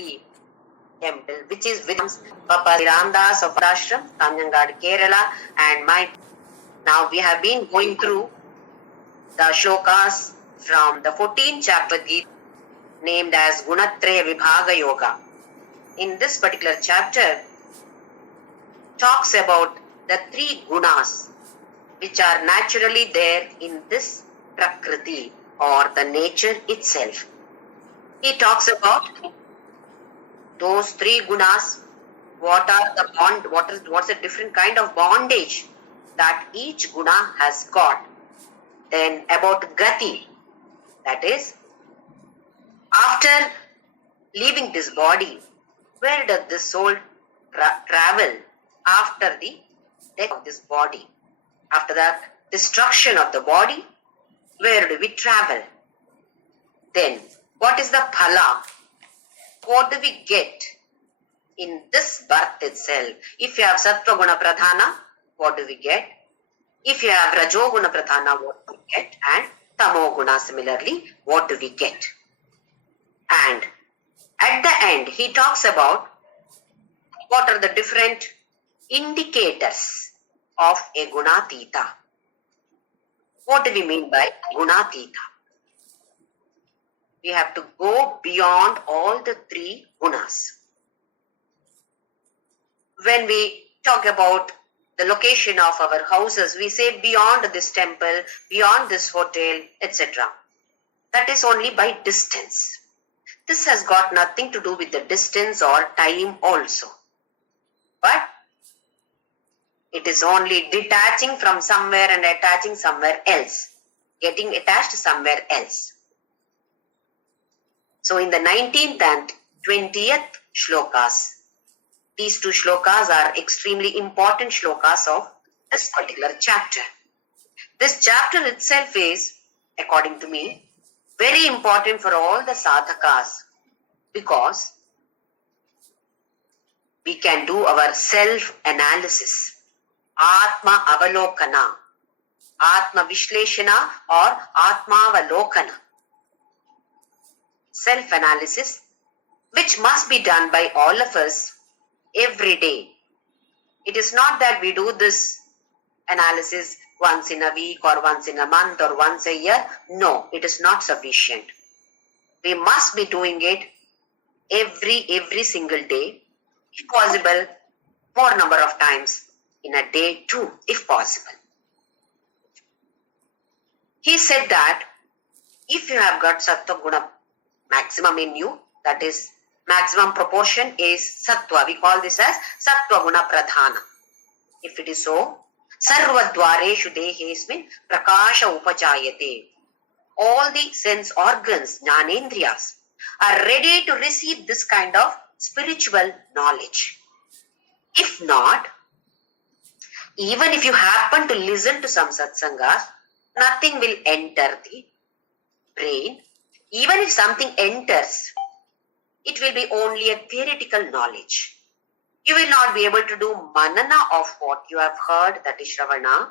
Shri temple, which is with Papa Ramdas of Ashram, Tanjangad, Kerala, and my. Now we have been going through the Shlokas from the 14th chapter Gita, named as Gunatraya Vibhaga Yoga. In this particular chapter, talks about the three gunas which are naturally there in this Prakriti or the nature itself. He talks about those three gunas, what are the bond, what's a different kind of bondage that each guna has got. Then about Gati, that is, after leaving this body, where does this soul travel after the death of this body? After the destruction of the body, where do we travel? Then, what is the phala? What do we get in this birth itself? If you have Sattva Guna Pradhana, what do we get? If you have Rajo Guna Pradhana, what do we get? And Tamo Guna similarly, what do we get? And at the end, he talks about what are the different indicators of a Gunatita. What do we mean by Gunatita? We have to go beyond all the three gunas. When we talk about the location of our houses, we say beyond this temple, beyond this hotel, etc. That is only by distance. This has got nothing to do with the distance or time also. But it is only detaching from somewhere and attaching somewhere else, getting attached somewhere else. So in the 19th and 20th shlokas, these two shlokas are extremely important shlokas of this particular chapter. This chapter itself is, according to me, very important for all the sadhakas, because we can do our self-analysis, Atma Avalokana, Atma Vishleshana or Atma Avalokana. Self-analysis, which must be done by all of us every day. It is not that we do this analysis once in a week or once in a month or once a year. No, it is not sufficient. We must be doing it every single day, if possible, more number of times in a day too, if possible. He said that if you have got Sattva Guna maximum in you, that is, maximum proportion is Sattva. We call this as Sattva Guna Pradhana. If it is so, Sarva Dwareshu Dehesmin Prakasha Upajayate. All the sense organs, Jnanendriyas, are ready to receive this kind of spiritual knowledge. If not, even if you happen to listen to some satsangas, nothing will enter the brain. Even if something enters, it will be only a theoretical knowledge. You will not be able to do manana of what you have heard, that is Shravana,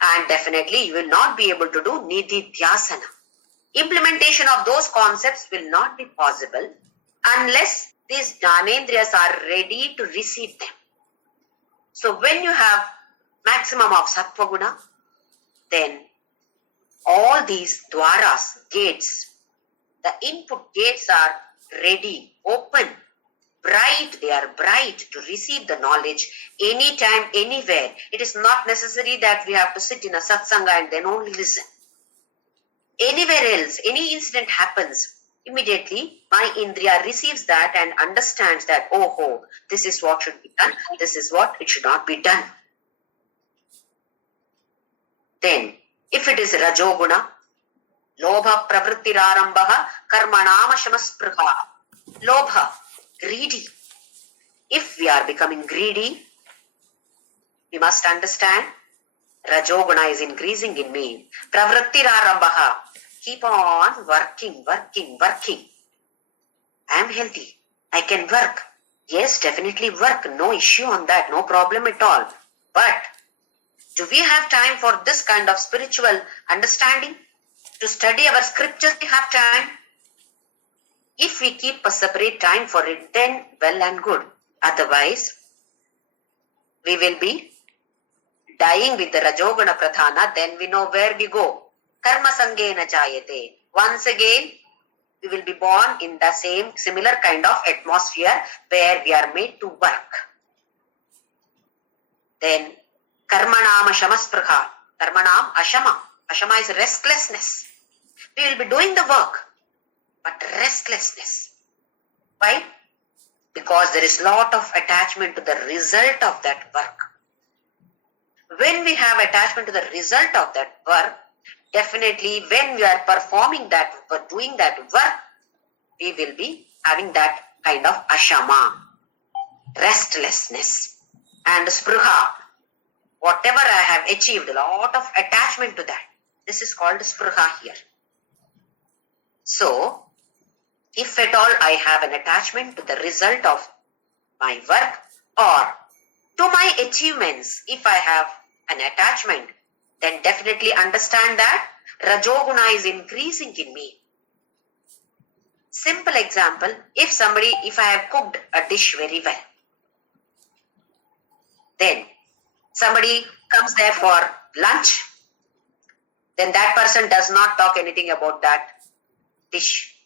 and definitely you will not be able to do Nididhyasana. Implementation of those concepts will not be possible unless these Jnanendriyas are ready to receive them. So when you have maximum of Sattva Guna, then all these dwaras, gates, the input gates are ready, open, bright. They are bright to receive the knowledge anytime, anywhere. It is not necessary that we have to sit in a satsanga and then only listen. Anywhere else, any incident happens, immediately my Indriya receives that and understands that, oh, this is what should be done, this is what it should not be done. Then, if it is Rajoguna, Lobha Pravrittirarambha Karmanama Shamasprha. Lobha, greedy. If we are becoming greedy, we must understand Rajoguna is increasing in me. Pravrittirarambha. Keep on working. I am healthy. I can work. Yes, definitely work. No issue on that. No problem at all. But do we have time for this kind of spiritual understanding? To study our scriptures, we have time. If we keep a separate time for it, then well and good. Otherwise, we will be dying with the Rajoguna Pradhana. Then we know where we go. Karma Sangena Jayate. Once again, we will be born in the same similar kind of atmosphere where we are made to work. Then Karmanam Ashama Sprha. Karmanam Ashama. Ashama is restlessness. We will be doing the work, but restlessness. Why? Because there is lot of attachment to the result of that work. When we have attachment to the result of that work, definitely when we are performing that or doing that work, we will be having that kind of ashama, restlessness, and sprha. Whatever I have achieved, a lot of attachment to that. This is called sprha here. So, if at all I have an attachment to the result of my work or to my achievements, if I have an attachment, then definitely understand that Rajoguna is increasing in me. Simple example, if I have cooked a dish very well, then somebody comes there for lunch, then that person does not talk anything about that dish.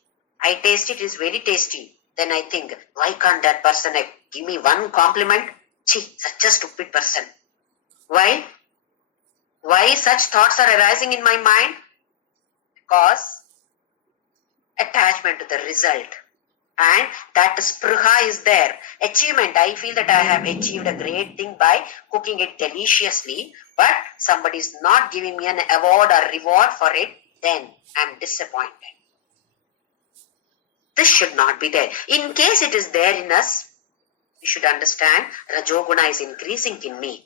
I taste it is very tasty. Then I think, why can't that person give me one compliment? Gee, such a stupid person. Why? Why such thoughts are arising in my mind? Because attachment to the result. And that sprha is there. Achievement. I feel that I have achieved a great thing by cooking it deliciously, but somebody is not giving me an award or reward for it, then I am disappointed. This should not be there. In case it is there in us, we should understand Rajoguna is increasing in me.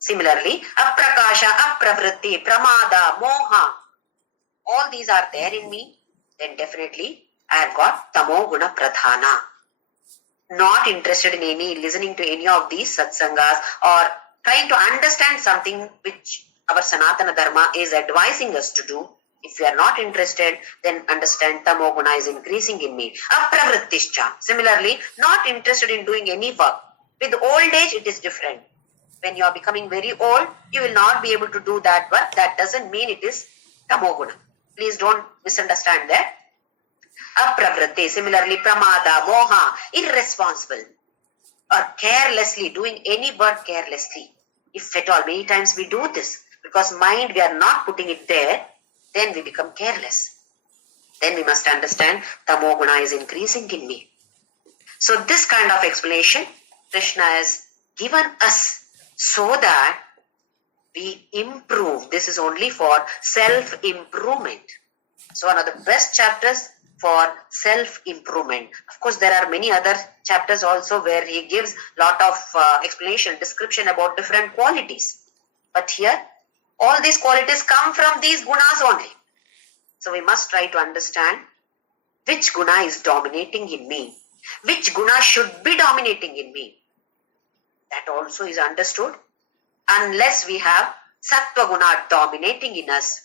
Similarly, aprakasha, apravritti, pramada, moha, all these are there in me, then definitely I have got tamoguna pradhana. Not interested in listening to any of these satsangas or trying to understand something which our Sanatana Dharma is advising us to do. If you are not interested, then understand tamoguna is increasing in me. Apravrittischa. Similarly, not interested in doing any work. With old age, it is different. When you are becoming very old, you will not be able to do that work. That doesn't mean it is tamoguna. Please don't misunderstand that. Apravritti. Similarly, pramada, moha, irresponsible or carelessly, doing any work carelessly. If at all, many times we do this because mind, we are not putting it there. Then we become careless. Then we must understand tamoguna is increasing in me. So this kind of explanation Krishna has given us so that we improve. This is only for self-improvement. So one of the best chapters for self-improvement. Of course, there are many other chapters also where he gives lot of explanation, description about different qualities. But here, all these qualities come from these gunas only. So we must try to understand which guna is dominating in me, which guna should be dominating in me. That also is understood. Unless we have sattva guna dominating in us,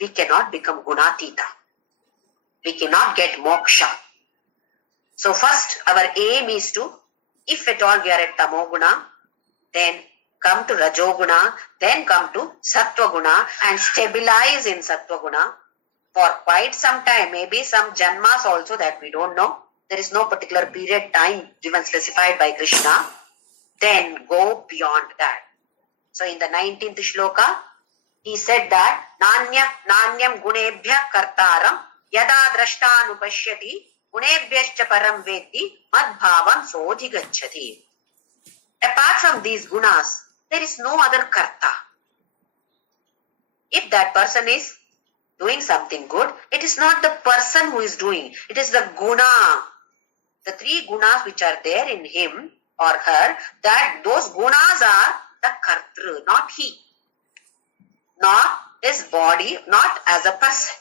we cannot become gunatita. We cannot get moksha. So first, our aim is to, if at all we are at tamoguna, then come to rajoguna, then come to sattva-guna and stabilize in sattva-guna for quite some time, maybe some janmas also that we don't know. There is no particular period time given specified by Krishna. Then go beyond that. So in the 19th shloka, he said that Nanyam gunebhya kartaram yada drashtanupashyati gunebhyascha param veti madbhavam sodhigacchati. Apart from these gunas, there is no other karta. If that person is doing something good, it is not the person who is doing, it is the guna. The three gunas which are there in him or her, that those gunas are the kartru, not he, not his body, not as a person.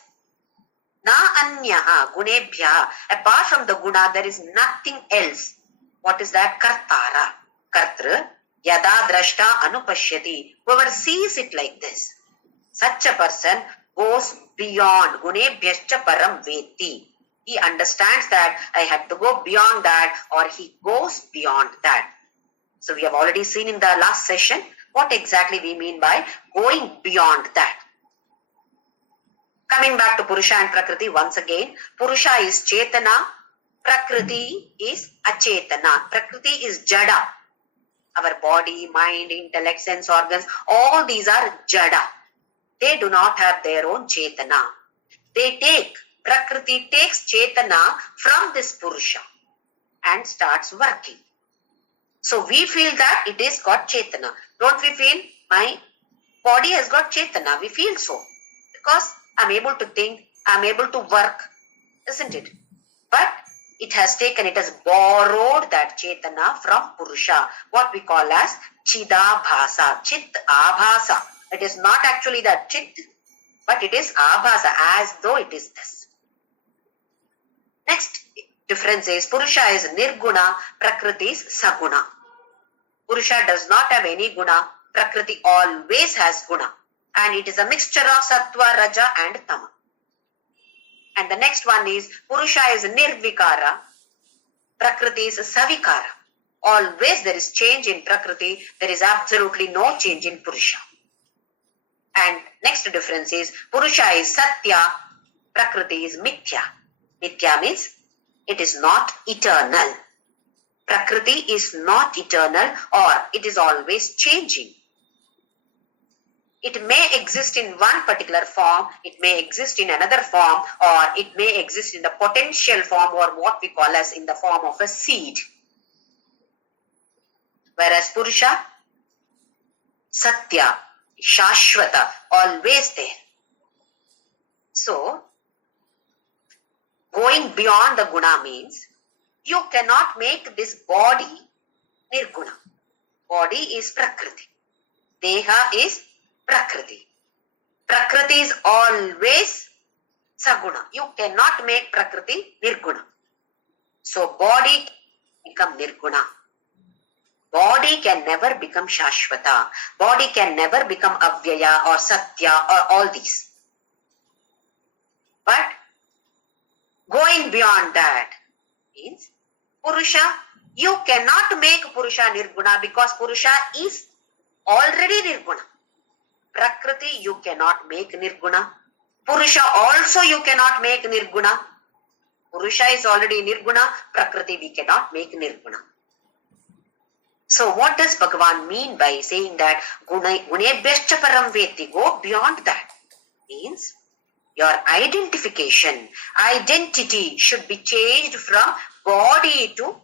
Na anyaha gunebhya. Apart from the guna, there is nothing else. What is that? Kartara. Kartru. Yada drashta anupashyati. Whoever sees it like this, such a person goes beyond. Gunebhyascha param veti. He understands that I have to go beyond that, or he goes beyond that. So we have already seen in the last session what exactly we mean by going beyond that. Coming back to Purusha and Prakriti once again, Purusha is Chetana, Prakriti is Achetana. Prakriti is Jada. Our body, mind, intellect, sense organs, all these are Jada. They do not have their own Chetana. Prakriti takes Chetana from this Purusha and starts working. So we feel that it is got Chetana. Don't we feel? My body has got Chetana. We feel so. Because I'm able to think, I'm able to work, isn't it? But it has borrowed that Chetana from Purusha, what we call as Chidabhasa, Chit Abhasa. It is not actually that Chit, but it is Abhasa, as though it is this. Next difference is Purusha is Nirguna, Prakriti is Saguna. Purusha does not have any guna, Prakriti always has guna. And it is a mixture of Sattva, Raja and Tama. And the next one is Purusha is Nirvikara, Prakriti is Savikara. Always there is change in Prakriti, there is absolutely no change in Purusha. And next difference is Purusha is Satya, Prakriti is Mithya. Mithya means it is not eternal. Prakriti is not eternal, or it is always changing. It may exist in one particular form, it may exist in another form, or it may exist in the potential form, or what we call as in the form of a seed. Whereas Purusha, Satya, Shashvata, always there. So, going beyond the guna means you cannot make this body nirguna. Body is Prakriti. Deha is Prakriti. Prakriti is always Saguna. You cannot make Prakriti nirguna. So body become nirguna. Body can never become Shashvata. Body can never become Avyaya or Satya or all these. But going beyond that means Purusha, you cannot make Purusha Nirguna because Purusha is already Nirguna. Prakriti you cannot make Nirguna. Purusha also you cannot make Nirguna. Purusha is already Nirguna. Prakriti we cannot make Nirguna. So what does Bhagavan mean by saying that Gunebhyascha param veti, go beyond that? Means your identity should be changed from body to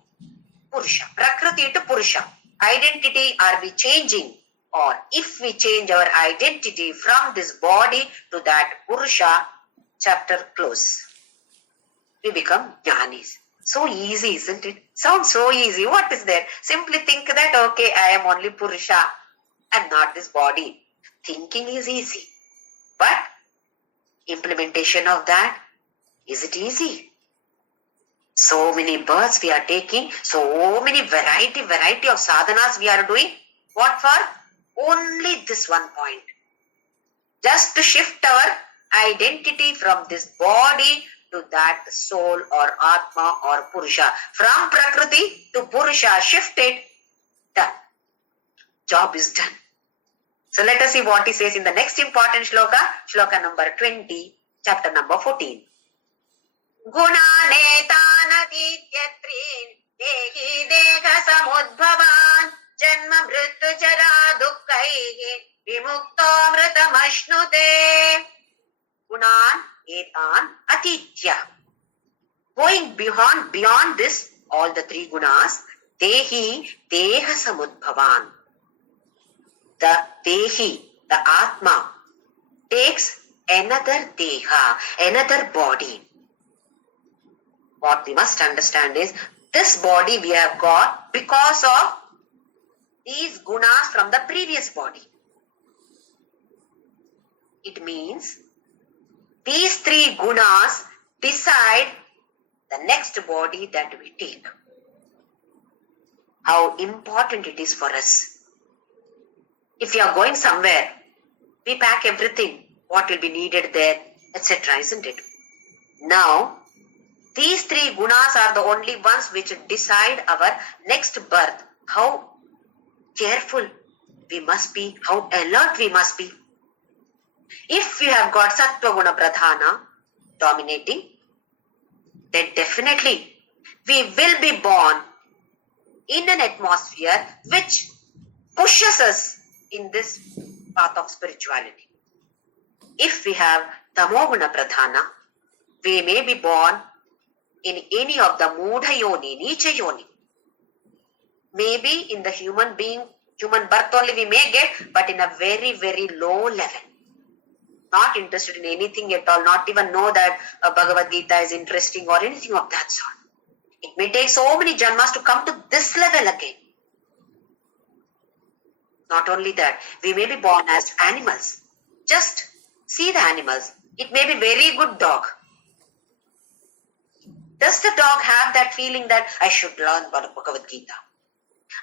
Purusha, Prakriti to Purusha. Identity are we changing? Or if we change our identity from this body to that Purusha, chapter close. We become Jnanis. So easy, isn't it? Sounds so easy. What is there? Simply think that, okay, I am only Purusha and not this body. Thinking is easy. But implementation of that, is it easy? So many births we are taking, so many variety of sadhanas we are doing. What for? Only this one point. Just to shift our identity from this body to that soul or Atma or Purusha. From Prakriti to Purusha, shifted, done. Job is done. So let us see what he says in the next important shloka, shloka number 20, chapter number 14. Guna netanatityatriin dehi deha samudbhavan janma mrityu jara dukkaihi vimukto mritamashnude. Gunan etan atitya. Going beyond this, all the three gunas, dehi deha samudbhavan. The dehi, the Atma, takes another deha, another body. What we must understand is, this body we have got because of these gunas from the previous body. It means these three gunas decide the next body that we take. How important it is for us. If you are going somewhere, we pack everything, what will be needed there, etc., isn't it? Now, These three gunas are the only ones which decide our next birth. How careful we must be, how alert we must be. If we have got sattva guna pradhana dominating, then definitely we will be born in an atmosphere which pushes us in this path of spirituality. If we have tamoguna pradhana, we may be born in any of the mudha yoni, nicha yoni. Maybe in the human birth only we may get, but in a very, very low level. Not interested in anything at all, not even know that Bhagavadgita is interesting or anything of that sort. It may take so many janmas to come to this level again. Not only that, we may be born as animals. Just see the animals. It may be very good dog. Does the dog have that feeling that I should learn Bhagavadgita?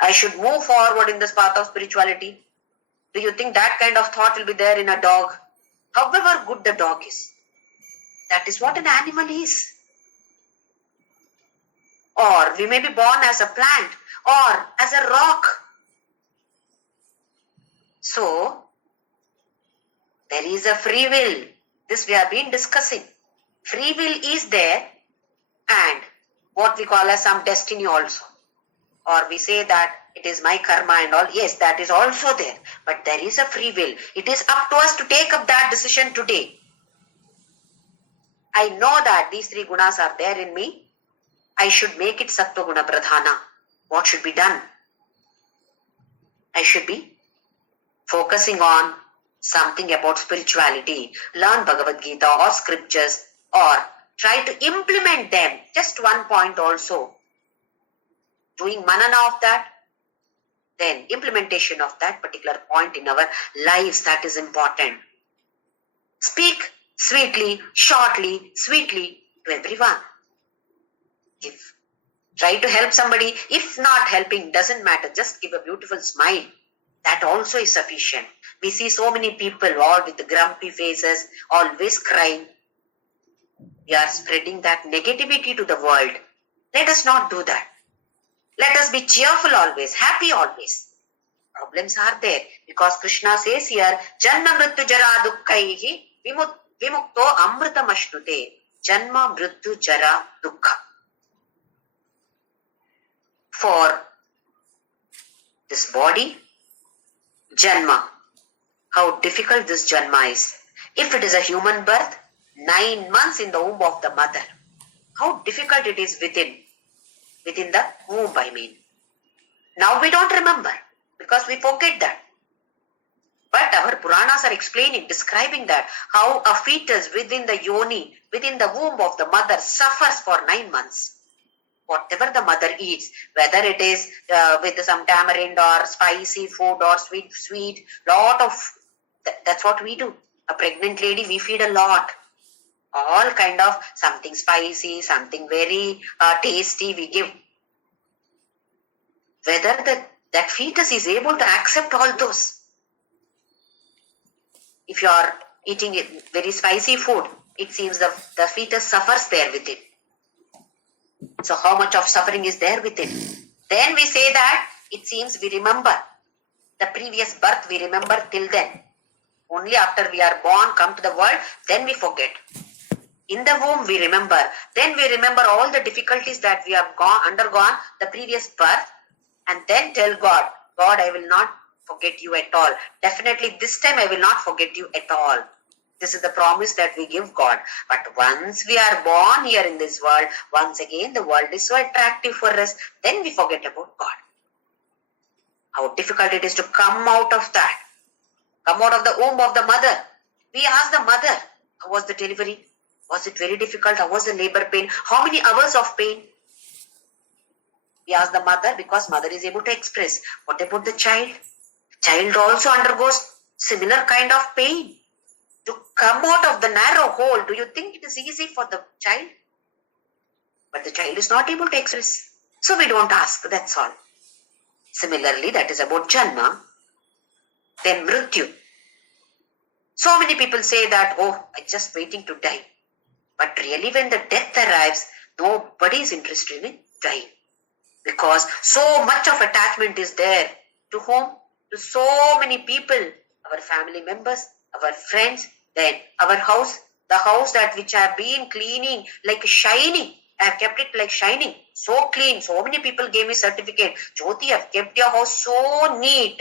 I should move forward in this path of spirituality? Do you think that kind of thought will be there in a dog? However good the dog is. That is what an animal is. Or we may be born as a plant or as a rock. So, there is a free will. This we have been discussing. Free will is there and what we call as some destiny also. Or we say that it is my karma and all. Yes, that is also there. But there is a free will. It is up to us to take up that decision today. I know that these three gunas are there in me. I should make it sattva guna pradhana. What should be done? I should be focusing on something about spirituality. Learn Bhagavad-gita or scriptures or try to implement them. Just one point also. Doing manana of that, then implementation of that particular point in our lives, that is important. Speak sweetly, shortly, sweetly to everyone. Try to help somebody. If not helping, doesn't matter. Just give a beautiful smile. That also is sufficient. We see so many people all with the grumpy faces, always crying. We are spreading that negativity to the world. Let us not do that. Let us be cheerful always, happy always. Problems are there because Krishna says here, Janma mrityu jara dukkhaihi vimukto amritam ashnute. Janma mrityu jara dukkha. For this body, Janma, how difficult this Janma is. If it is a human birth, 9 months in the womb of the mother, how difficult it is within the womb, I mean. Now we don't remember because we forget that. But our Puranas are explaining, describing that how a fetus within the yoni, within the womb of the mother suffers for 9 months. Whatever the mother eats, whether it is with some tamarind or spicy food or sweet, lot of, that's what we do. A pregnant lady, we feed a lot. All kind of something spicy, something very tasty we give. Whether that fetus is able to accept all those. If you are eating very spicy food, it seems the fetus suffers there with it. So how much of suffering is there with it? Then we say that it seems we remember the previous birth, we remember till then. Only after we are born, come to the world, then we forget. In the womb we remember. Then we remember all the difficulties that we have undergone the previous birth and then tell God, God, I will not forget you at all. Definitely this time I will not forget you at all. This is the promise that we give God. But once we are born here in this world, once again the world is so attractive for us, then we forget about God. How difficult it is to come out of that. Come out of the womb of the mother. We ask the mother, how was the delivery? Was it very difficult? How was the labor pain? How many hours of pain? We ask the mother because mother is able to express. What about the child? Child also undergoes similar kind of pain. To come out of the narrow hole, do you think it is easy for the child? But the child is not able to express. So we don't ask, that's all. Similarly, that is about Janma. Then Mrityu. So many people say that, oh, I'm just waiting to die. But really when the death arrives, Nobody is interested in dying. Because so much of attachment is there. To whom? To so many people. Our family members, our friends, then our house, the house that which I have been cleaning like shining. I have kept it like shining. So clean. So many people gave me certificate. Jyoti, I have kept your house so neat.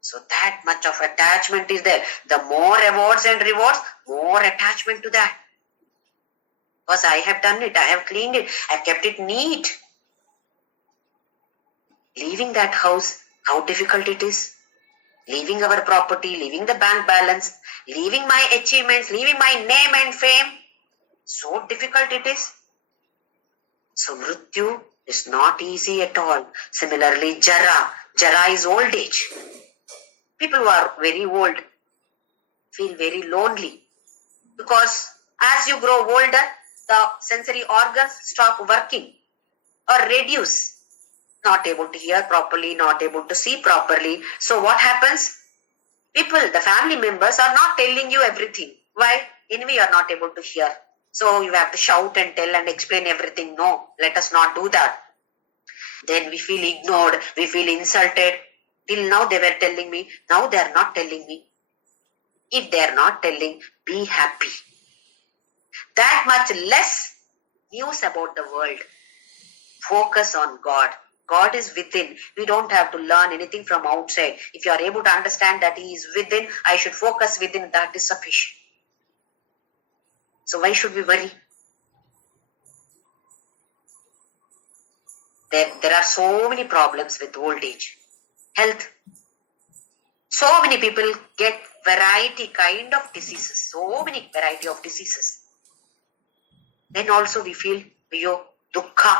So that much of attachment is there. The more rewards and rewards, more attachment to that. Because I have done it. I have cleaned it. I have kept it neat. Leaving that house, how difficult it is. Leaving our property, leaving the bank balance, leaving my achievements, leaving my name and fame. So difficult it is. So Mrityu is not easy at all. Similarly, Jara. Jara is old age. People who are very old feel very lonely. Because as you grow older, the sensory organs stop working or reduce. Not able to hear properly, not able to see properly. So what happens? People, the family members are not telling you everything. Why? Anyway, you are not able to hear. So you have to shout and tell and explain everything. No, let us not do that. Then we feel ignored, we feel insulted. Till now they were telling me, now they are not telling me. If they are not telling, be happy. That much less news about the world. Focus on God. God is within. We don't have to learn anything from outside. If you are able to understand that He is within, I should focus within, that is sufficient. So why should we worry? There are so many problems with old age. Health. So many people get variety kind of diseases. So many variety of diseases. Then also we feel, dukkha.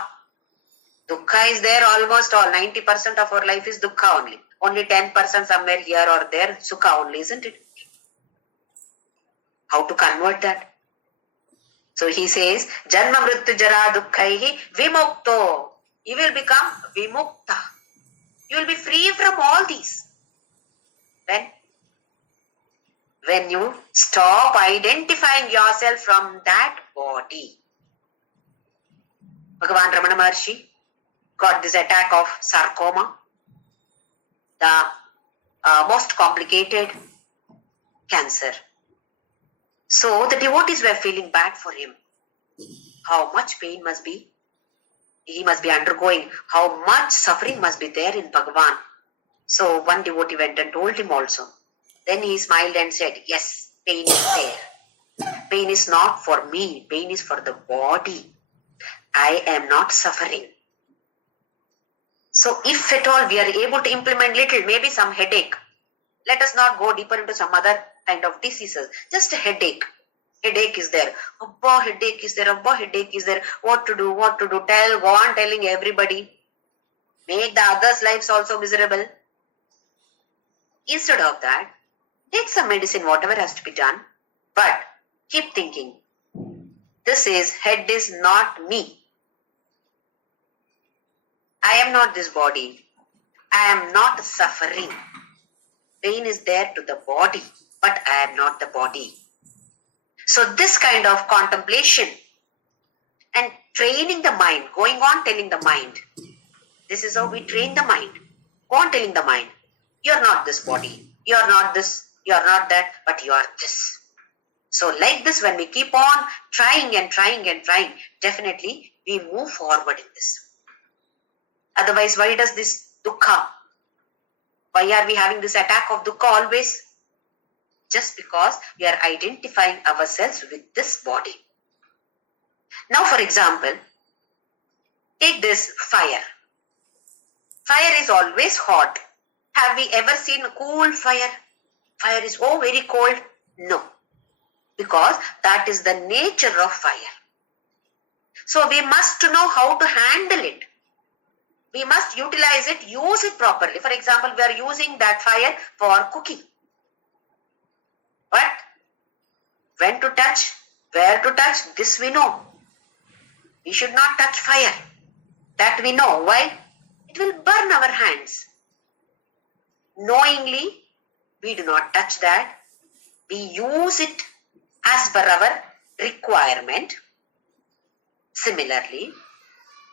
Dukkha is there almost all. 90% of our life is dukkha only. Only 10% somewhere here or there, sukha only, isn't it? How to convert that? So he says, Janma mrityu jara dukkhaihi vimukto. You will become vimukta. You will be free from all these. When you stop identifying yourself from that body. Bhagavan Ramana Maharshi got this attack of sarcoma, the most complicated cancer. So the devotees were feeling bad for him. How much pain must be, he must be undergoing, how much suffering must be there in Bhagavan. So one devotee went and told him also. Then he smiled and said, yes, pain is there. Pain is not for me, pain is for the body. I am not suffering. So if at all we are able to implement little, maybe some headache. Let us not go deeper into some other kind of diseases. Just a headache. Headache is there. Abba, headache is there. Abba, headache is there. What to do? What to do? Go on telling everybody. Make the others' lives also miserable. Instead of that, take some medicine, whatever has to be done. But keep thinking, head is not me. I am not this body. I am not suffering. Pain is there to the body, but I am not the body. So this kind of contemplation and training the mind, going on telling the mind. This is how we train the mind. Go on telling the mind. You are not this body. You are not this. You are not that, but you are this. So like this, when we keep on trying and trying and trying, definitely we move forward in this. Otherwise, why does this dukkha? Why are we having this attack of dukkha always? Just because we are identifying ourselves with this body. Now, for example, take this fire. Fire is always hot. Have we ever seen a cool fire? Fire is very cold? No. Because that is the nature of fire. So we must know how to handle it. We must utilize it, use it properly. For example, we are using that fire for cooking. But when to touch, where to touch, this we know. We should not touch fire. That we know. Why? It will burn our hands. Knowingly, we do not touch that. We use it as per our requirement. Similarly,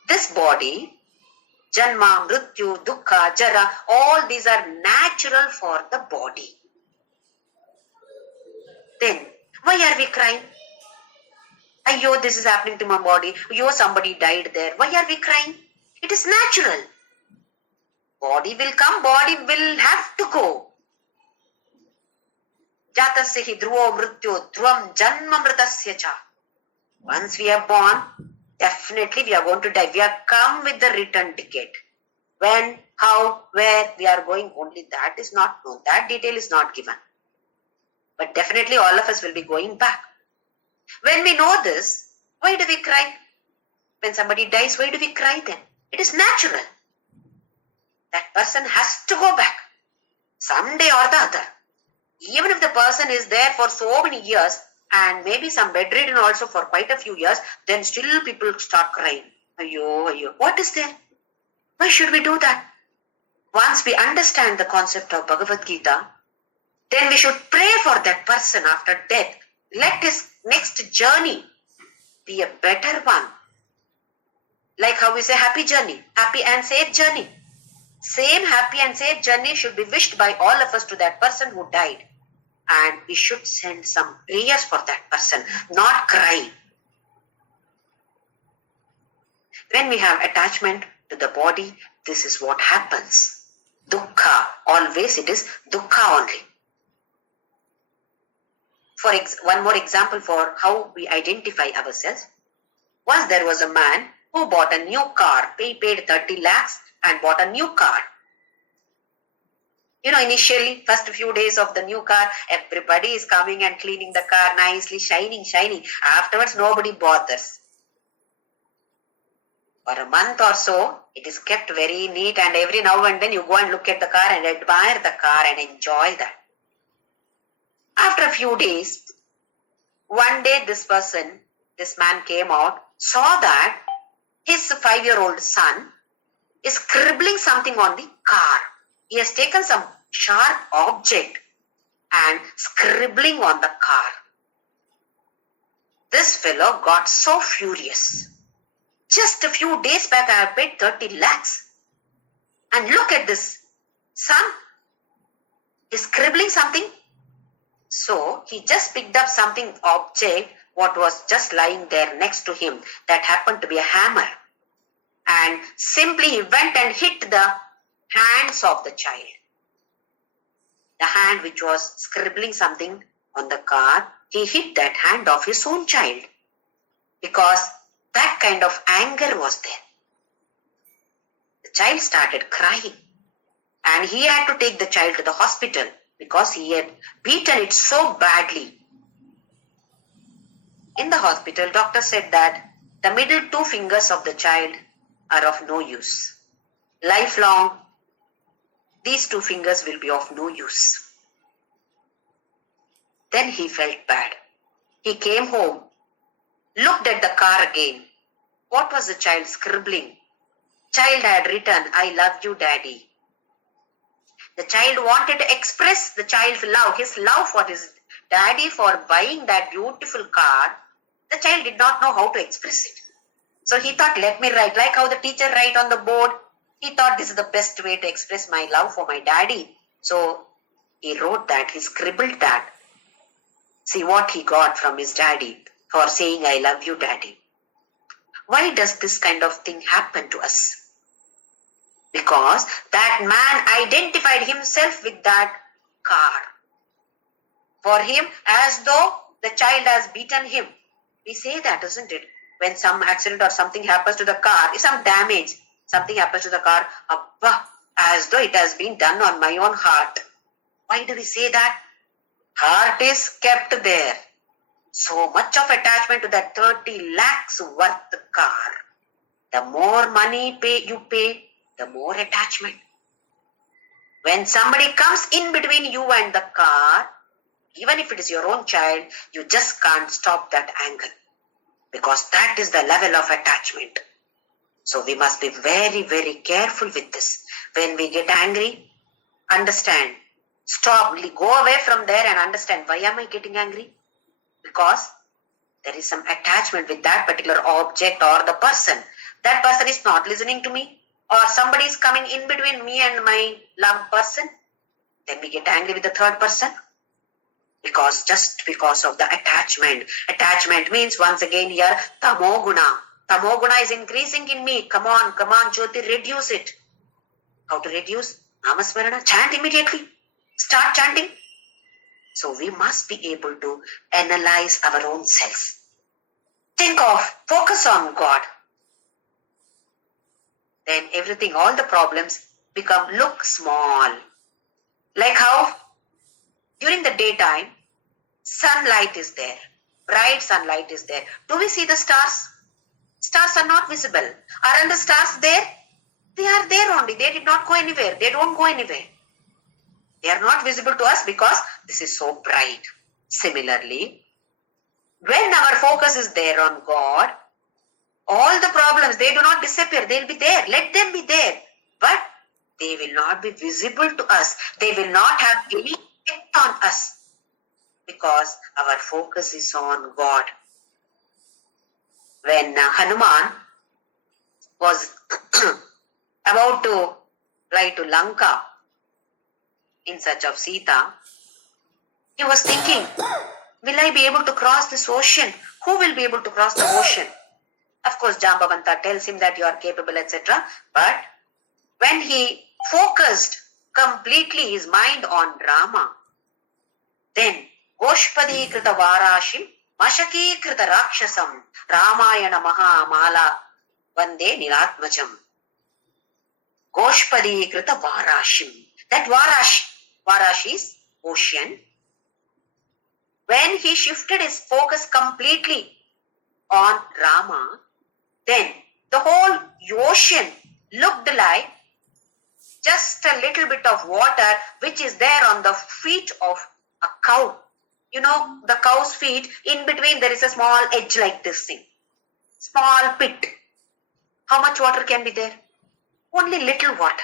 this body, Janma, Mrityu, Dukkha, Jara, all these are natural for the body. Then, why are we crying? Ayyo, this is happening to my body. Ayyo, somebody died there. Why are we crying? It is natural. Body will come, body will have to go. Jatasya hi dhruvo mrityo dhruvam janma mritasya cha. Once we are born, definitely we are going to die. We are come with the return ticket. When, how, where we are going, only that is not known. That detail is not given. But definitely all of us will be going back. When we know this, why do we cry? When somebody dies, why do we cry then? It is natural. That person has to go back someday or the other. Even if the person is there for so many years and maybe some bedridden also for quite a few years, then still people start crying. Ayyo, ayyo. What is there? Why should we do that? Once we understand the concept of Bhagavadgita, then we should pray for that person after death. Let his next journey be a better one. Like how we say happy journey, happy and safe journey. Same happy and safe journey should be wished by all of us to that person who died. And we should send some prayers for that person, not cry. When we have attachment to the body, this is what happens. Dukkha, always it is dukkha only. For one more example for how we identify ourselves. Once there was a man who bought a new car. He paid 30 lakhs and bought a new car. Initially, first few days of the new car, everybody is coming and cleaning the car nicely, shining. Afterwards, nobody bothers. For a month or so, it is kept very neat, and every now and then you go and look at the car and admire the car and enjoy that. After a few days, one day this man came out, saw that his 5-year-old son is scribbling something on the car. He has taken some sharp object and scribbling on the car. This fellow got so furious. Just a few days back, I have paid 30 lakhs. And look at this. Son is scribbling something. So he just picked up something object, what was just lying there next to him, that happened to be a hammer. And simply he went and hit the hands of the child. The hand which was scribbling something on the car, he hit that hand of his own child. Because that kind of anger was there. The child started crying. And he had to take the child to the hospital because he had beaten it so badly. In the hospital, doctor said that the middle 2 fingers of the child are of no use. Lifelong, these 2 fingers will be of no use. Then he felt bad. He came home, looked at the car again. What was the child scribbling? Child had written, "I love you, Daddy." The child wanted to express the child's love, his love for his daddy for buying that beautiful car. The child did not know how to express it. So he thought, let me write, like how the teacher write on the board. He thought this is the best way to express my love for my daddy. So he wrote that, he scribbled that. See what he got from his daddy for saying, "I love you, Daddy." Why does this kind of thing happen to us? Because that man identified himself with that car. For him, as though the child has beaten him. We say that, isn't it? When some accident or something happens to the car, if some damage, something happens to the car, as though it has been done on my own heart. Why do we say that? Heart is kept there. So much of attachment to that 30 lakhs worth car. The more money you pay, the more attachment. When somebody comes in between you and the car, even if it is your own child, you just can't stop that anger. Because that is the level of attachment. So we must be very, very careful with this. When we get angry, understand. Stop, go away from there and understand, why am I getting angry? Because there is some attachment with that particular object or the person. That person is not listening to me, or somebody is coming in between me and my loved person. Then we get angry with the third person. Just because of the attachment. Attachment means, once again here, tamoguna. Tamoguna is increasing in me. Come on, Jyoti, reduce it. How to reduce? Namasmarana. Chant immediately. Start chanting. So we must be able to analyze our own self. Think of, focus on God. Then everything, all the problems look small. Like how during the daytime, sunlight is there. Bright sunlight is there. Do we see the stars? Stars are not visible. Aren't the stars there? They are there only. They did not go anywhere. They don't go anywhere. They are not visible to us because this is so bright. Similarly, when our focus is there on God, all the problems, they do not disappear. They will be there. Let them be there. But they will not be visible to us. They will not have any effect on us because our focus is on God. When Hanuman was about to fly to Lanka in search of Sita, he was thinking, will I be able to cross this ocean? Who will be able to cross the ocean? Of course, Jambavanta tells him that you are capable, etc. But when he focused completely his mind on Rama, then Goshpadi Krita Varashim Mashaki Krita Rakshasam Ramayana Mahamala Vande Niratmacham. Goshpadi Krita Varashim. That Varash is ocean. When he shifted his focus completely on Rama, then the whole ocean looked like just a little bit of water which is there on the feet of a cow. You know, the cow's feet, in between there is a small edge like this thing. Small pit. How much water can be there? Only little water.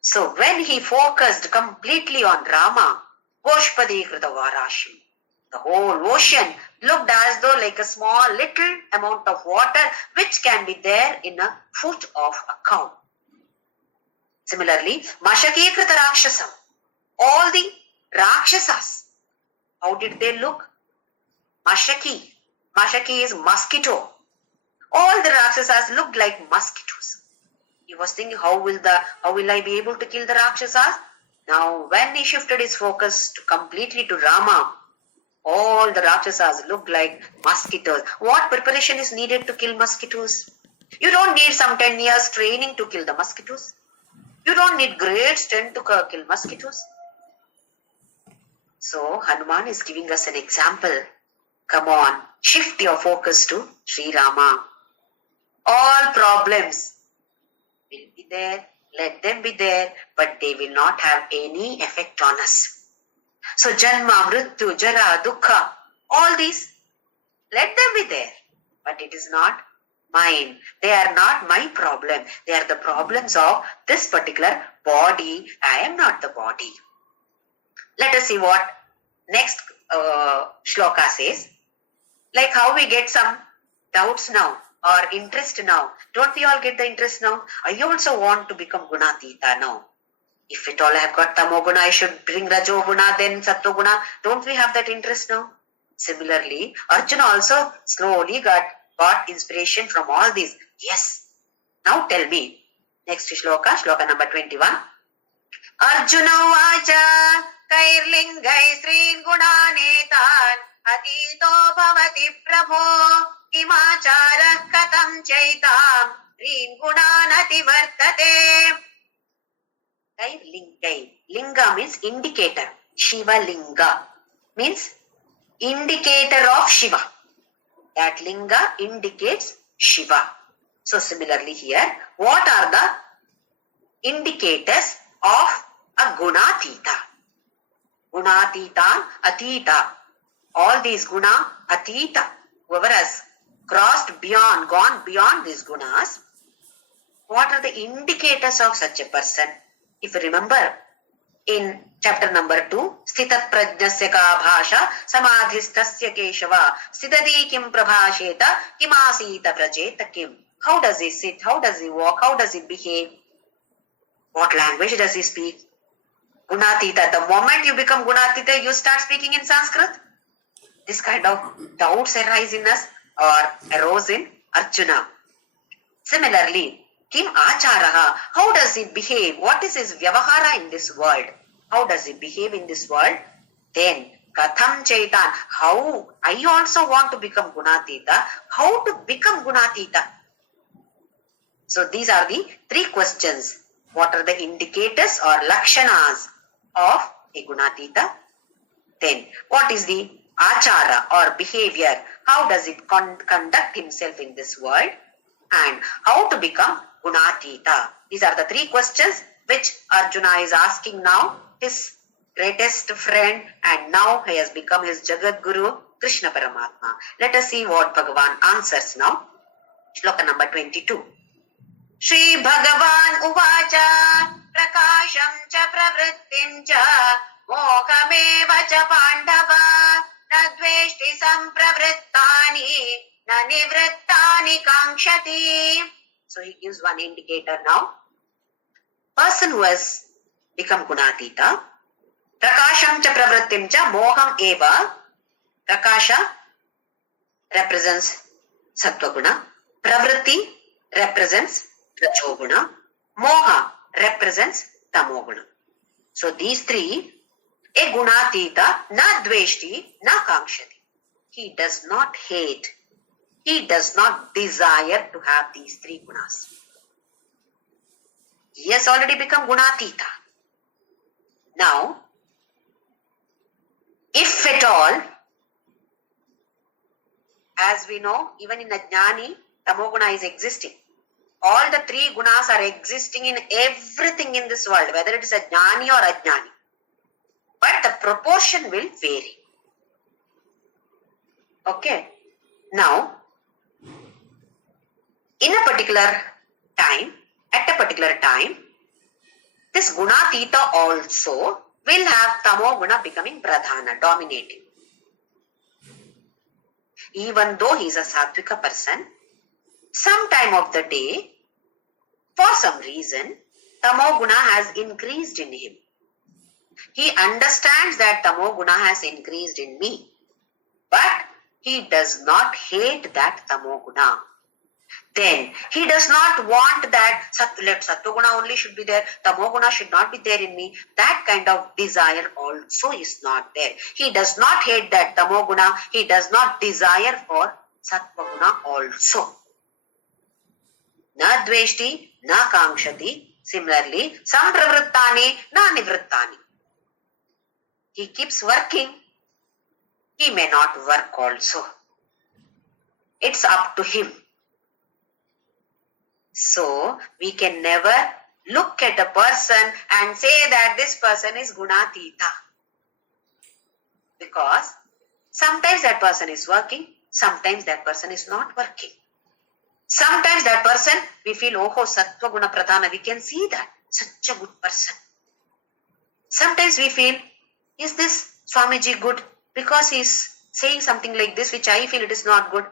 So when he focused completely on Rama, Goshpadi Krita Varashim, the whole ocean looked as though like a small little amount of water which can be there in a foot of a cow. Similarly, Mashaki Krita Rakshasam, all the Rakshasas, how did they look? Mashaki is mosquito. All the Rakshasas looked like mosquitoes. He was thinking, how will I be able to kill the Rakshasas? Now, when he shifted his focus completely to Rama, all the Rakshasas looked like mosquitoes. What preparation is needed to kill mosquitoes? You don't need some 10 years training to kill the mosquitoes. You don't need great strength to kill mosquitoes. So, Hanuman is giving us an example. Come on, shift your focus to Sri Rama. All problems will be there. Let them be there, but they will not have any effect on us. So, Janma, Mrityu, Jara, Dukkha, all these, let them be there. But it is not mine. They are not my problem. They are the problems of this particular body. I am not the body. Let us see what next shloka says. Like how we get some doubts now or interest now. Don't we all get the interest now? I also want to become Gunatita now. If at all I have got Tamoguna, I should bring Rajoguna, then Sattoguna. Don't we have that interest now? Similarly, Arjuna also slowly got inspiration from all these. Yes. Now tell me. Next shloka number 21. Arjuna vacha kairlingai srin gunanetan atito bhavati prabho imachara katam chaitam srin gunanati vartate. Kairlingai. Linga means indicator. Shiva Linga means indicator of Shiva. That Linga indicates Shiva. So similarly here, what are the indicators of a Gunatita? Gunatita, Atita. All these Guna, Atita. Whoever has crossed beyond, gone beyond these Gunas, what are the indicators of such a person? If you remember, in chapter number 2, Sthitat prajnasya ka bhasha samadhistasya keshava sthitadi kim prabhasheta kimasita vrajeta kim. How does he sit? How does he walk? How does he behave? What language does he speak? Gunatita. The moment you become Gunatita, you start speaking in Sanskrit. This kind of doubts arise in us or arose in Arjuna. Similarly, Kim Acharaha, how does he behave? What is his Vyavahara in this world? How does he behave in this world? Then, Katham Chaitan, how I also want to become Gunatita. How to become Gunatita? So these are the 3 questions. What are the indicators or lakshanas of a Gunatita? Then, what is the achara or behavior? How does it conduct himself in this world? And how to become Gunatita? These are the 3 questions which Arjuna is asking now, his greatest friend, and now he has become his Jagat Guru, Krishna Paramatma. Let us see what Bhagavan answers now. Shloka number 22. Shri Bhagavan Uvacha Prakasham cha pravrittim cha mohameva cha pandava na dveshti sampravrittani na nivrittani kankshati. So he gives one indicator now. Person who has become Gunatita, Prakasham cha pravrittim cha moham eva. Prakasha represents Sattva Guna. Pravritti represents Rajoguna. Moha represents Tamoguna. So these 3, a Gunatita na dveshti na kankshati. He does not hate. He does not desire to have these 3 gunas. He has already become Gunatita. Now, if at all, as we know, even in a Jnani, Tamoguna is existing. All the 3 gunas are existing in everything in this world, whether it is a Jnani or Ajnani. But the proportion will vary. Okay. Now, in a particular time, at a particular time, this Gunatita also will have Tamoguna becoming Pradhana, dominating. Even though he is a Sattvika person, some time of the day, for some reason, Tamoguna has increased in him. He understands that Tamoguna has increased in me, but he does not hate that Tamoguna. Then he does not want that let Sattva-guna only should be there, Tamoguna should not be there in me. That kind of desire also is not there. He does not hate that Tamoguna. He does not desire for Sattva-guna also. Na dveshti, na kankshati. Similarly, sampravrittani, na nivrittani. He keeps working. He may not work also. It's up to him. So, we can never look at a person and say that this person is Gunatita. Because sometimes that person is working, sometimes that person is not working. Sometimes that person, we feel, oh, Sattva Guna Pradhana, we can see that. Such a good person. Sometimes we feel, is this Swamiji good? Because he is saying something like this, which I feel it is not good.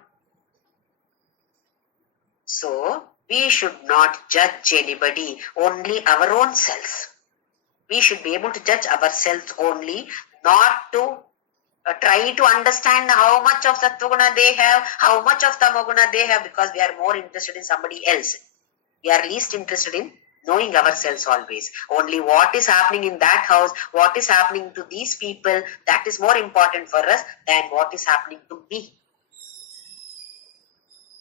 So, we should not judge anybody, only our own self. We should be able to judge ourselves only, not to try to understand how much of Sattva-guna they have, how much of Tamoguna they have, because we are more interested in somebody else. We are least interested in knowing ourselves always. Only what is happening in that house, what is happening to these people, that is more important for us than what is happening to me.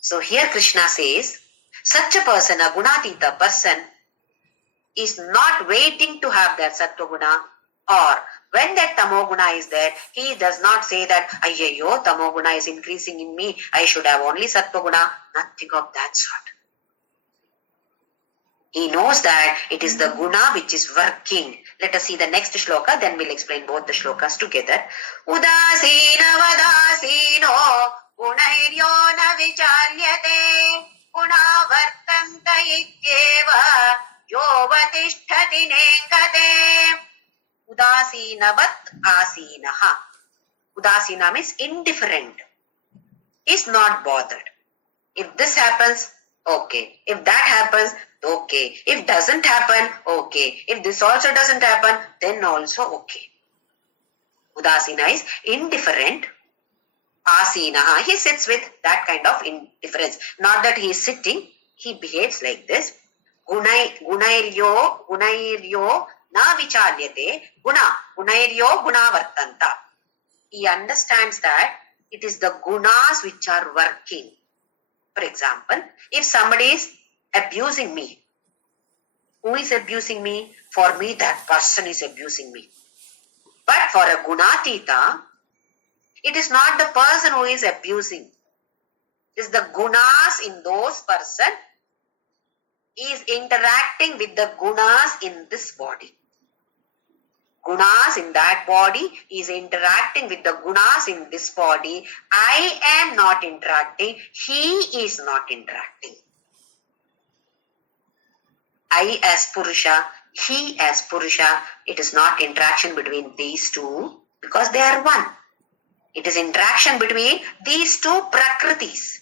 So here Krishna says, such a person, a Gunatita person, is not waiting to have that Sattva Guna, or when that Tamoguna is there, he does not say that, ayyo, Tamoguna is increasing in me, I should have only Sattva Guna. Nothing of that sort. He knows that it is the Guna which is working. Let us see the next shloka, then we'll explain both the shlokas together. Udasina vadasino gunairyo na vichalyate gunavartanta ikyeva yovatisthati nengate. Udasinavat asinaha. Udasina means indifferent. Is not bothered. If this happens, okay. If that happens, okay. If doesn't happen, okay. If this also doesn't happen, then also okay. Udasina is indifferent. Asina, he sits with that kind of indifference. Not that he is sitting, he behaves like this. Gunairyo na vichalyate gunairyo gunavartanta. He understands that it is the gunas which are working. For example, if somebody is abusing me, who is abusing me? For me, that person is abusing me. But for a gunatita, it is not the person who is abusing. It is the gunas in those person is interacting with the gunas in this body. Gunas in that body is interacting with the gunas in this body. I am not interacting. He is not interacting. I as Purusha, he as Purusha. It is not interaction between these two because they are one. It is interaction between these two Prakritis.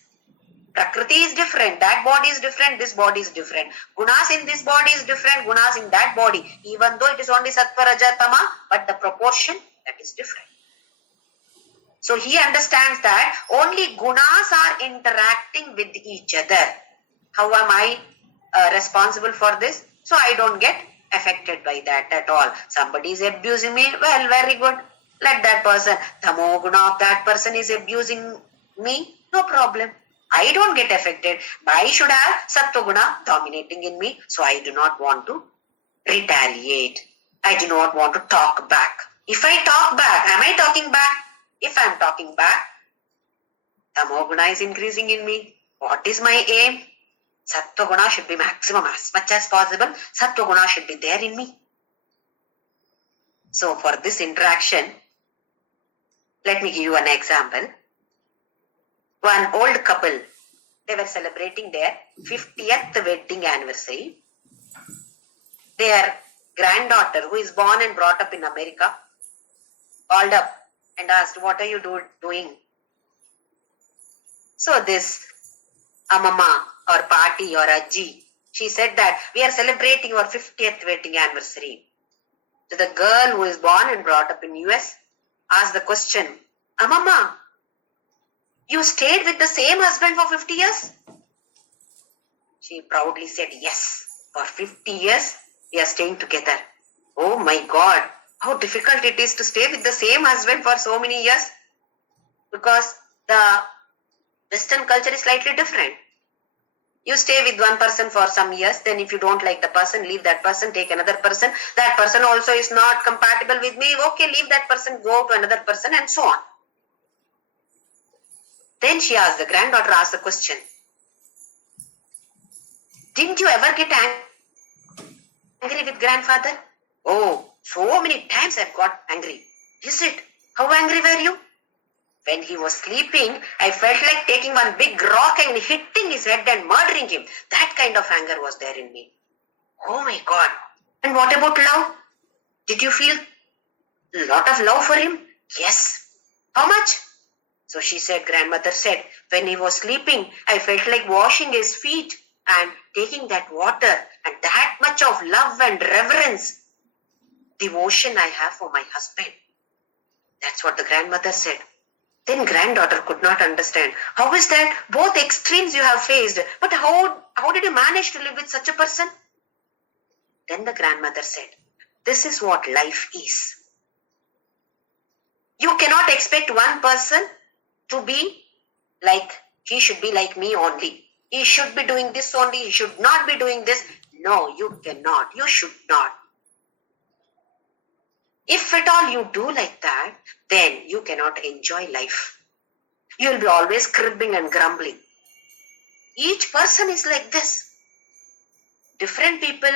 Prakriti is different, that body is different, this body is different. Gunas in this body is different, gunas in that body. Even though it is only Sattva, Raja, Tama, but the proportion, that is different. So he understands that only gunas are interacting with each other. How am I responsible for this? So I don't get affected by that at all. Somebody is abusing me, well, very good. Let that person, Tamo guna of that person is abusing me, no problem. I don't get affected. I should have Sattva guna dominating in me, so I do not want to retaliate. I do not want to talk back. If I talk back, am I talking back? If I am talking back, Tamo guna is increasing in me. What is my aim? Sattva guna should be maximum as much as possible. Sattva guna should be there in me. So for this interaction, let me give you an example. One old couple, they were celebrating their 50th wedding anniversary. Their granddaughter, who is born and brought up in America, called up and asked, what are you doing? So this Amama or Party or Ajji, she said that we are celebrating our 50th wedding anniversary. So the girl who is born and brought up in US asked the question, Amama, you stayed with the same husband for 50 years? She proudly said, yes, for 50 years we are staying together. Oh my God, how difficult it is to stay with the same husband for so many years. Because the Western culture is slightly different. You stay with one person for some years, then if you don't like the person, leave that person, take another person. That person also is not compatible with me. Okay, leave that person, go to another person and so on. Then she asked, the granddaughter asked the question, didn't you ever get angry with grandfather? Oh, so many times I've got angry. Is it? How angry were you? When he was sleeping, I felt like taking one big rock and hitting his head and murdering him. That kind of anger was there in me. Oh my God. And what about love? Did you feel a lot of love for him? Yes. How much? So she said, grandmother said, when he was sleeping, I felt like washing his feet and taking that water, and that much of love and reverence, devotion I have for my husband. That's what the grandmother said. Then granddaughter could not understand. How is that? Both extremes you have faced. But how did you manage to live with such a person? Then the grandmother said, this is what life is. You cannot expect one person to be like, he should be like me only. He should be doing this only. He should not be doing this. No, you cannot. You should not. If at all you do like that, then you cannot enjoy life. You will be always cribbing and grumbling. Each person is like this. Different people,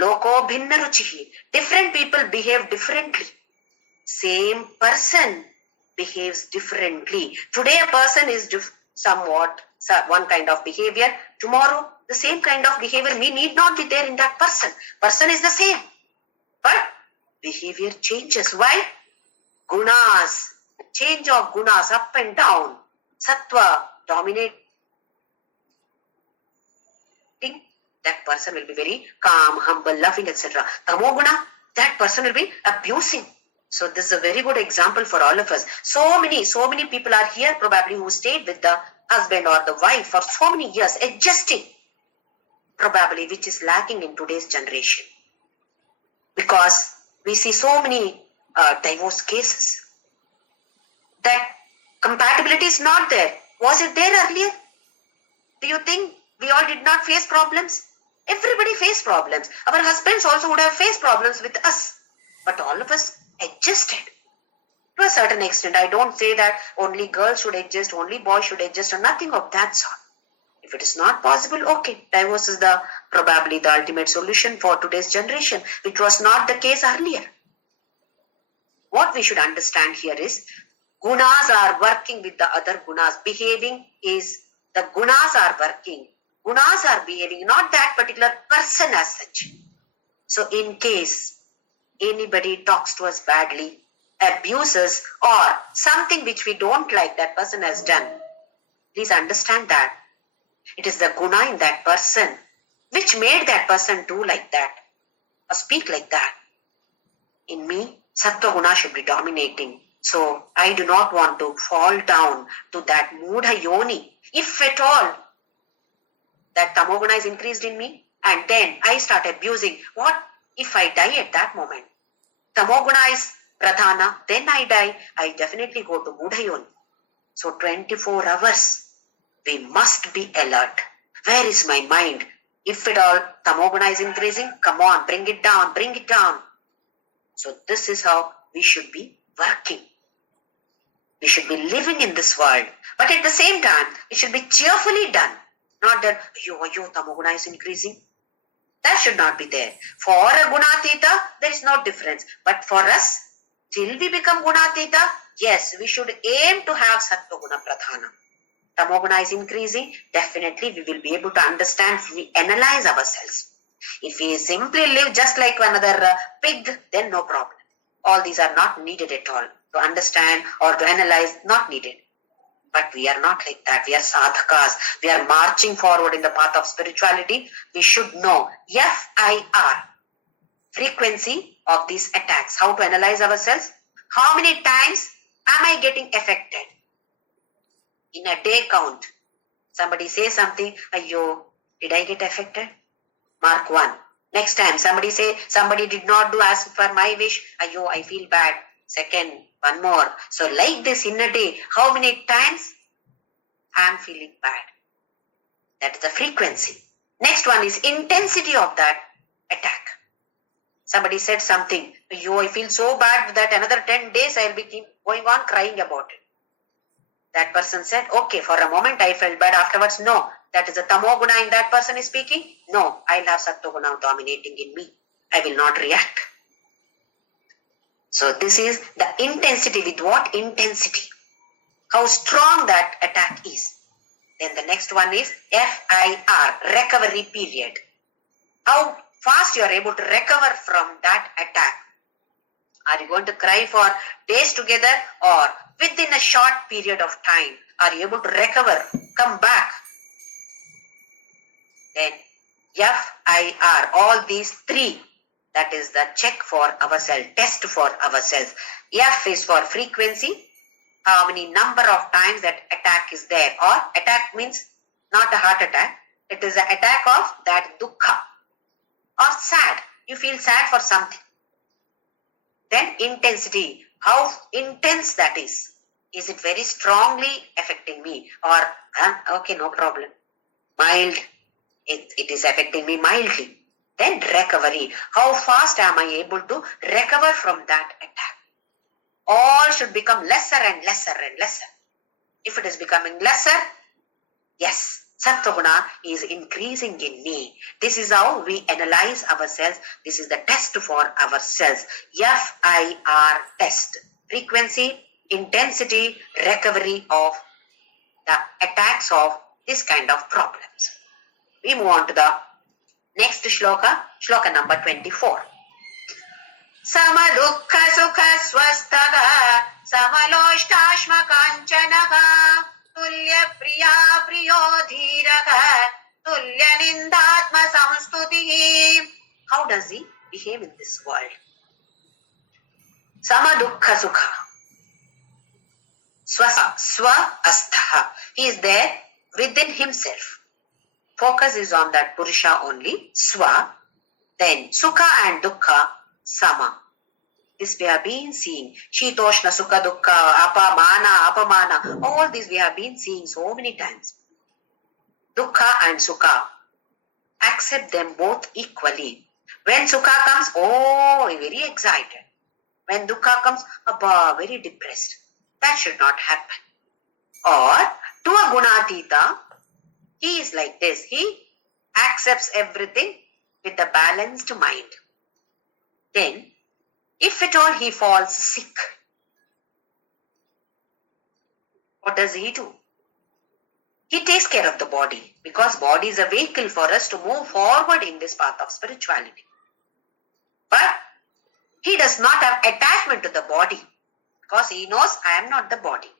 loko bhinna ruchihi. Different people behave differently. Same person behaves differently. Today a person is somewhat one kind of behavior. Tomorrow the same kind of behavior need not be there in that person. Person is the same. But behavior changes. Why? Gunas, change of gunas up and down. Sattva dominating, that person will be very calm, humble, loving, etc. Tamoguna, that person will be abusing. So this is a very good example for all of us. So many people are here probably who stayed with the husband or the wife for so many years, adjusting, probably, which is lacking in today's generation. Because we see so many divorce cases. That compatibility is not there. Was it there earlier? Do you think we all did not face problems? Everybody faced problems. Our husbands also would have faced problems with us. But all of us adjusted to a certain extent. I don't say that only girls should adjust, only boys should adjust, or nothing of that sort. If it is not possible, okay, divorce is probably the ultimate solution for today's generation, which was not the case earlier. What we should understand here is gunas are working with the other gunas. Behaving is the gunas are working. Gunas are behaving, not that particular person as such. So in case anybody talks to us badly, abuses, or something which we don't like that person has done, please understand that it is the guna in that person which made that person do like that or speak like that. In me, sattva guna should be dominating. So I do not want to fall down to that mudha yoni. If at all that tamoguna is increased in me and then I start abusing, what if I die at that moment? Tamoguna is pradhana, then I die, I definitely go to mudha yoni. So 24 hours, we must be alert. Where is my mind? If at all tamoguna is increasing, come on, bring it down, bring it down. So this is how we should be working. We should be living in this world. But at the same time, it should be cheerfully done. Not that, tamoguna is increasing. That should not be there. For a gunatita, there is no difference. But for us, till we become gunatita, yes, we should aim to have sattva guna pradhana. Tamoguna is increasing, definitely we will be able to understand if we analyze ourselves. If we simply live just like another pig, then no problem. All these are not needed at all. To understand or to analyze, not needed. But we are not like that. We are sadhakas. We are marching forward in the path of spirituality. We should know FIR, frequency of these attacks. How to analyze ourselves? How many times am I getting affected? In a day count, somebody says something, ayyo, did I get affected? Mark 1. Next time, somebody say, somebody did not do as per my wish, ayyo, I feel bad. Second, one more. So like this in a day, how many times I am feeling bad? That is the frequency. Next one is intensity of that attack. Somebody said something, ayyo, I feel so bad that another 10 days I will be keep going on crying about it. That person said, okay, for a moment I felt bad, afterwards, no. That is a tamoguna in that person is speaking. No, I'll have sattva-guna dominating in me. I will not react. So this is the intensity. With what intensity? How strong that attack is. Then the next one is FIR, recovery period. How fast you are able to recover from that attack. Are you going to cry for days together or within a short period of time? Are you able to recover, come back? Then FIR, all these three, that is the check for ourselves, test for ourselves. F is for frequency, how many number of times that attack is there, or attack means not a heart attack, it is an attack of that dukkha or sad. You feel sad for something. Then intensity, how intense that is. Is it very strongly affecting me or okay, no problem. Mild, it is affecting me mildly. Then recovery, how fast am I able to recover from that attack? All should become lesser and lesser and lesser. If it is becoming lesser, yes, sattva-guna is increasing in me. This is how we analyze ourselves. This is the test for ourselves. FIR test. Frequency, intensity, recovery of the attacks of this kind of problems. We move on to the next shloka, shloka number 24. Sama dukkha sukha swasthaga samaloshthashma kanchanaga tulya priya priyo dhiraga tulya nindatma samstutihi. How does he behave in this world? Sama dukkha sukha swa astha. He is there within himself. Focus is on that Purusha only. Swa. Then Sukha and Dukkha sama. This we have been seeing. Shitoshna, Sukha, Dukkha, Apamana, Apamana. All these we have been seeing so many times. Dukkha and Sukha. Accept them both equally. When Sukha comes, oh, very excited. When Dukkha comes, very depressed. That should not happen. Or to a Gunatita, he is like this. He accepts everything with a balanced mind. Then, if at all he falls sick, what does he do? He takes care of the body, because body is a vehicle for us to move forward in this path of spirituality. But he does not have attachment to the body, because he knows I am not the body.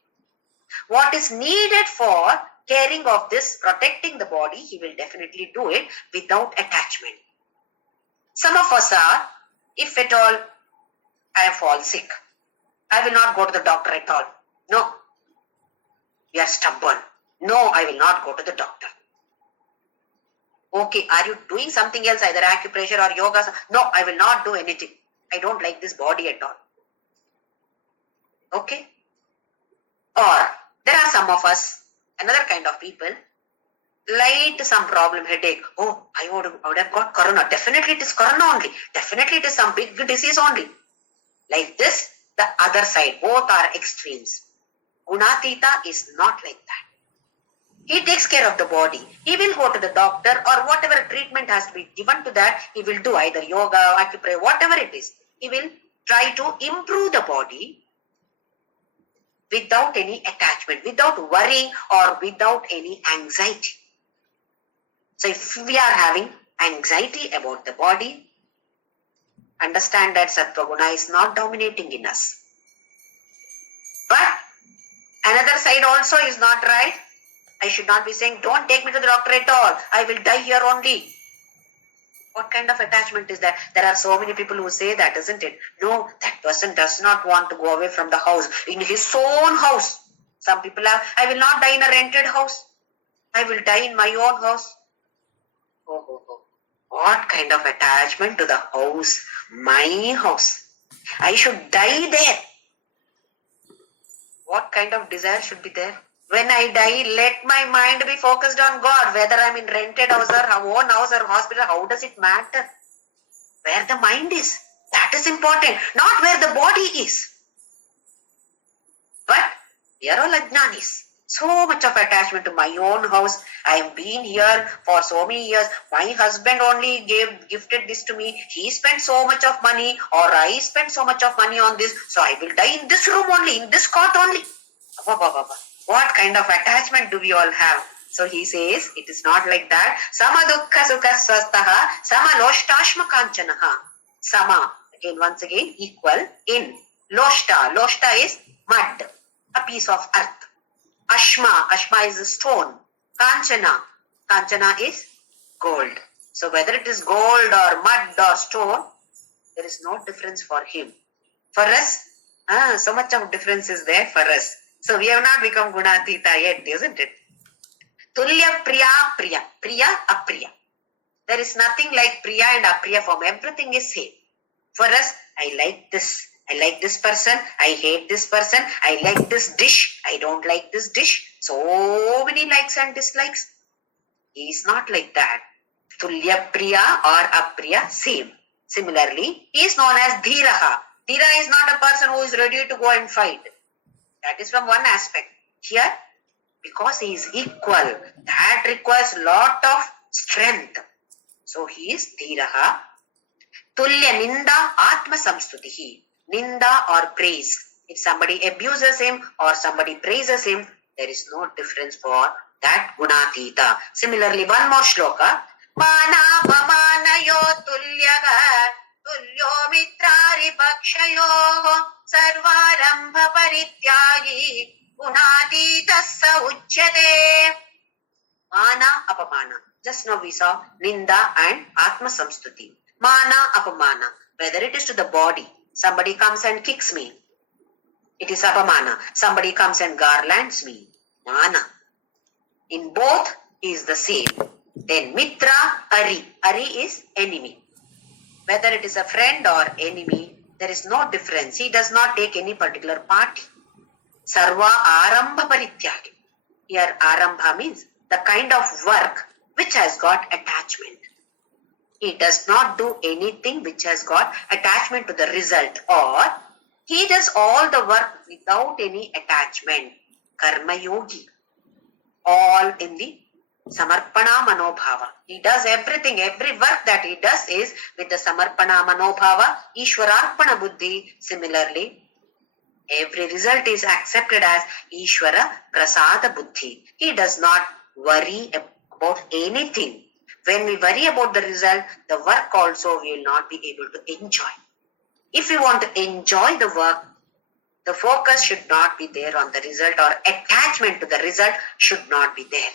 What is needed for caring of this, protecting the body, he will definitely do it without attachment. Some of us are, if at all I fall sick, I will not go to the doctor at all. No. We are stubborn. No, I will not go to the doctor. Okay, are you doing something else, either acupressure or yoga? No, I will not do anything. I don't like this body at all. Okay? Or there are some of us, another kind of people, light some problem, headache. Oh, I would have got corona. Definitely it is corona only. Definitely it is some big disease only. Like this, the other side, both are extremes. Gunatita is not like that. He takes care of the body. He will go to the doctor, or whatever treatment has to be given to that, he will do either yoga, acupressure, whatever it is. He will try to improve the body without any attachment, without worry or without any anxiety. So if we are having anxiety about the body, understand that Sattva Guna is not dominating in us. But another side also is not right. I should not be saying, don't take me to the doctor at all. I will die here only. What kind of attachment is that? There are so many people who say that, isn't it? No, that person does not want to go away from the house. In his own house. Some people are, I will not die in a rented house. I will die in my own house. Oh. What kind of attachment to the house? My house. I should die there. What kind of desire should be there? When I die, let my mind be focused on God. Whether I'm in rented house or own house or hospital, how does it matter? Where the mind is. That is important. Not where the body is. But we are all ajnanis. So much of attachment to my own house. I have been here for so many years. My husband only gifted this to me. He spent so much of money, or I spent so much of money on this. So I will die in this room only, in this cot only. What kind of attachment do we all have? So he says, it is not like that. Sama dukkha sukha swastaha, sama loshtashma kanchanaha. Sama, once again, equal in. Loshta, loshta is mud, a piece of earth. Ashma is a stone. Kanchana is gold. So whether it is gold or mud or stone, there is no difference for him. For us, so much of difference is there for us. So we have not become Gunatita yet, isn't it? Tulya priya, priya apriya. There is nothing like priya and apriya form. Everything is same. For us, I like this. I like this person. I hate this person. I like this dish. I don't like this dish. So many likes and dislikes. He is not like that. Tulya priya or apriya, same. Similarly, he is known as dhiraha. Dhira is not a person who is ready to go and fight. That is from one aspect. Here, because he is equal, that requires lot of strength. So he is dhiraha. Tulya ninda atma samstutihi. Ninda or praise. If somebody abuses him or somebody praises him, there is no difference for that Gunatita. Similarly, one more shloka. Mana pamanayo tulyaga तुल्यो मित्रारिपक्षयोः सर्वारम्भ परित्यागी गुणातीतः स उच्यते. Mana, apamana. Just now we saw ninda and atma samstuti. Mana, apamana. Whether it is to the body, somebody comes and kicks me, it is apamana. Somebody comes and garlands me, mana. In both is the same. Then mitra, ari. Ari is enemy. Whether it is a friend or enemy, there is no difference. He does not take any particular party. Sarva arambha parityagi. Here arambha means the kind of work which has got attachment. He does not do anything which has got attachment to the result, or he does all the work without any attachment. Karma yogi. All in the samarpana manobhava. He does everything, every work that he does is with the samarpana manobhava, ishwararpana buddhi. Similarly, every result is accepted as Ishvara Prasada Buddhi. He does not worry about anything. When we worry about the result, the work also we will not be able to enjoy. If we want to enjoy the work, the focus should not be there on the result, or attachment to the result should not be there.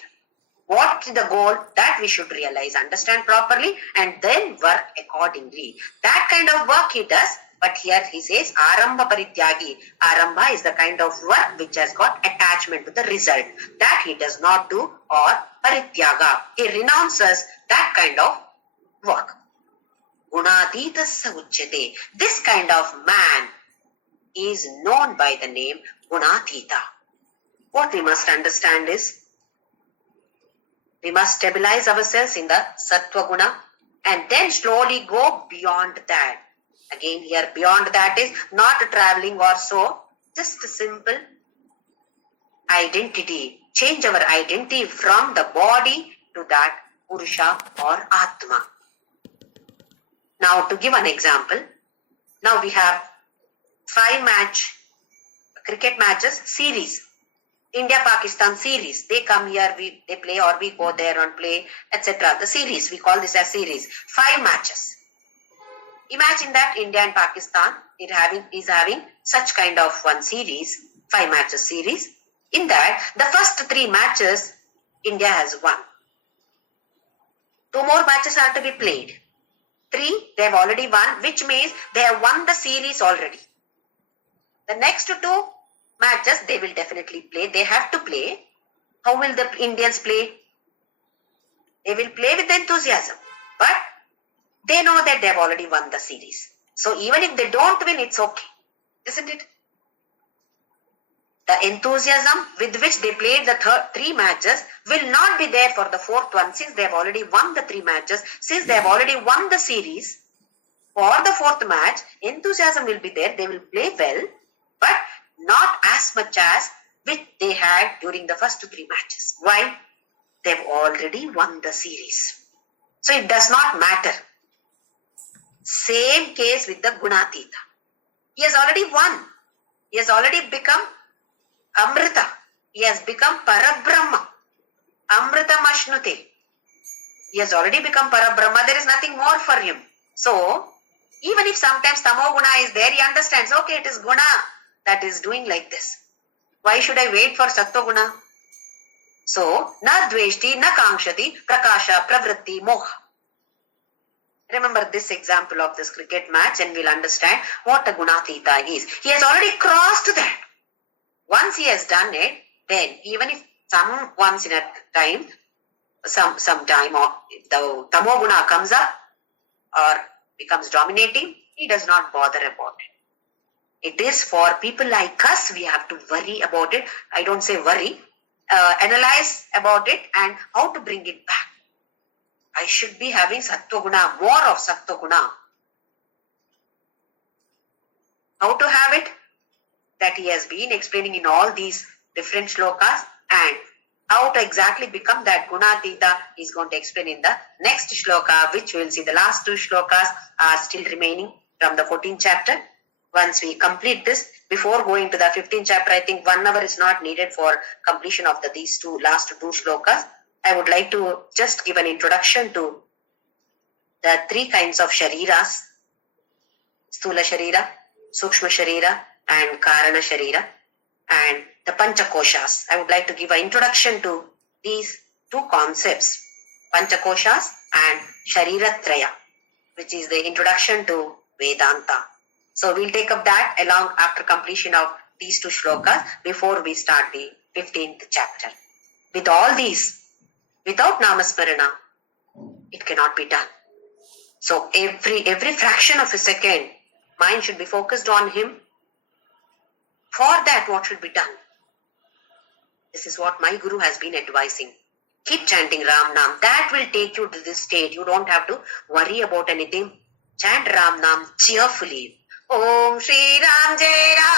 What is the goal? That we should realize, understand properly, and then work accordingly. That kind of work he does. But here he says arambha parityagi. Arambha is the kind of work which has got attachment to the result. That he does not do, or parityaga. He renounces that kind of work. Gunatitasya uchyate. This kind of man is known by the name Gunatita. What we must understand is, we must stabilize ourselves in the Sattva Guna and then slowly go beyond that. Again here beyond that is not traveling or so, just a simple identity. Change our identity from the body to that Purusha or Atma. Now to give an example, now we have 5-match cricket matches series. India-Pakistan series. They come here, they play, or we go there and play, etc. The series, we call this as series. 5 matches. Imagine that India and Pakistan is having such kind of one series, 5 matches series. In that, the first 3 matches, India has won. 2 more matches are to be played. 3, they have already won, which means they have won the series already. The next 2 matches, they will definitely play. They have to play. How will the Indians play? They will play with enthusiasm. But they know that they have already won the series. So even if they don't win, it's okay. Isn't it? The enthusiasm with which they played the 3 matches will not be there for the 4th one, since they have already won the 3 matches. Since they have already won the series, for the 4th match, enthusiasm will be there. They will play well, but not as much as which they had during the first 3 matches. Why? They have already won the series. So it does not matter. Same case with the Gunatita. He has already won. He has already become Amrita. He has become Parabrahma. Amritam Ashnute. He has already become Parabrahma. There is nothing more for him. So, even if sometimes Tamo Guna is there, he understands, okay, it is Guna that is doing like this. Why should I wait for Sattva Guna? So, na dveshti, na kankshati, prakasha, pravritti, moha. Remember this example of this cricket match and we'll understand what a Gunatita is. He has already crossed that. Once he has done it, then even if once in a time, some time, or if the Tamo Guna comes up or becomes dominating, he does not bother about it. It is for people like us, we have to worry about it. I don't say worry, analyze about it and how to bring it back. I should be having Sattva Guna, more of Sattva Guna. How to have it? That he has been explaining in all these different shlokas, and how to exactly become that Gunatita is going to explain in the next shloka, which we will see. The last 2 shlokas are still remaining from the 14th chapter. Once we complete this, before going to the 15th chapter, I think 1 hour is not needed for completion of these last 2 shlokas. I would like to just give an introduction to the 3 kinds of shariras. Sthula Sharira, Sukshma Sharira and Karana Sharira and the Panchakoshas. I would like to give an introduction to these two concepts, Panchakoshas and Shariratraya, which is the introduction to Vedanta. So we'll take up that along after completion of these two shlokas before we start the 15th chapter. With all these, without Namasmarana, it cannot be done. So every fraction of a second, mind should be focused on him. For that, what should be done? This is what my Guru has been advising. Keep chanting Ram Nam. That will take you to this state. You don't have to worry about anything. Chant Ram Nam cheerfully. Om Shri Ram Jai Ram Jai.